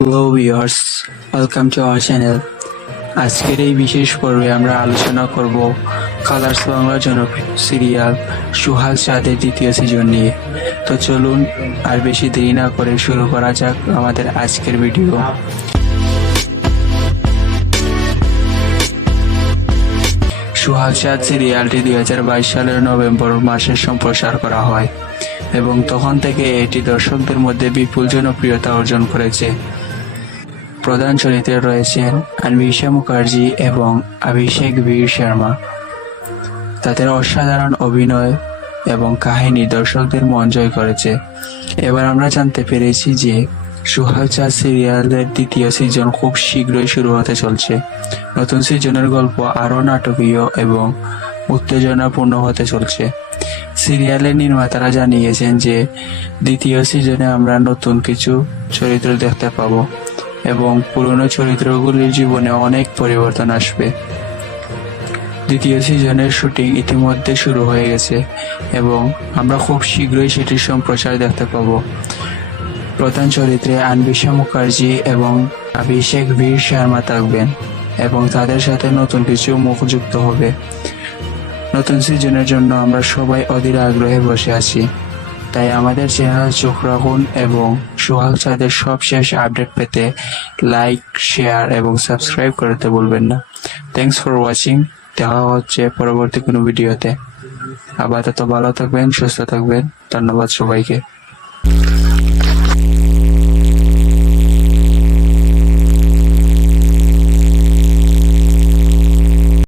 Hello viewers, welcome to our channel. আজকের এই বিশেষ পর্বে আমরা আলোচনা করব কালার্স বাংলা জনপ্রিয় সিরিয়াল সুহাল চাঁদের দ্বিতীয় সিজন নিয়ে। তো চলুন আর বেশি দেরি না করে শুরু করা যাক আমাদের আজকের ভিডিও। সুহাল চাঁদ সিরিয়ালটি 2022 সালের নভেম্বর মাসে সম্প্রচার করা হয় এবং তখন থেকে এটি দর্শকদের মধ্যে বিপুল জনপ্রিয়তা অর্জন করেছে। প্রধান চরিত্রে রয়েছেন অন্বিশা মুখার্জি এবং অভিষেক বীর শর্মা। তাদের অসাধারণ অভিনয় এবং কাহিনী দর্শকদের মন জয় করেছে। এবার আমরা জানতে পেরেছি যে সুহাল চাঁদ সিরিয়ালের দ্বিতীয় সিজন খুব শীঘ্রই শুরু হতে চলছে। নতুন সিজনের গল্প আরও নাটকীয় এবং উত্তেজনাপূর্ণ হতে চলছে। সিরিয়ালের নির্মাতারা জানিয়েছেন যে দ্বিতীয় সিজনে আমরা নতুন কিছু চরিত্র দেখতে পাবো এবং পুরনো চরিত্রগুলির জীবনে অনেক পরিবর্তন আসবে। দ্বিতীয় সিজনের শুটিং ইতিমধ্যে শুরু হয়ে গেছে এবং আমরা খুব শীঘ্রই সেটির সম্প্রচার দেখতে পাবো। প্রধান চরিত্রে অন্বিশা মুখার্জি এবং অভিষেক বীর শর্মা থাকবেন এবং তাদের সাথে নতুন কিছু মুখ যুক্ত হবে। নতুন সিজনের জন্য আমরা সবাই অধীর আগ্রহে বসে আছি, তাই আমাদের চ্যানেল চোখ রাখুন এবং সুহাল চাঁদের সবশেষ আপডেট পেতে লাইক, শেয়ার এবং সাবস্ক্রাইব করতে ভুলবেন না। Thanks for watching. দেখা হচ্ছে পরবর্তী কোনো ভিডিওতে। আপাতত ভালো থাকবেন, সুস্থ থাকবেন। ধন্যবাদ সবাইকে।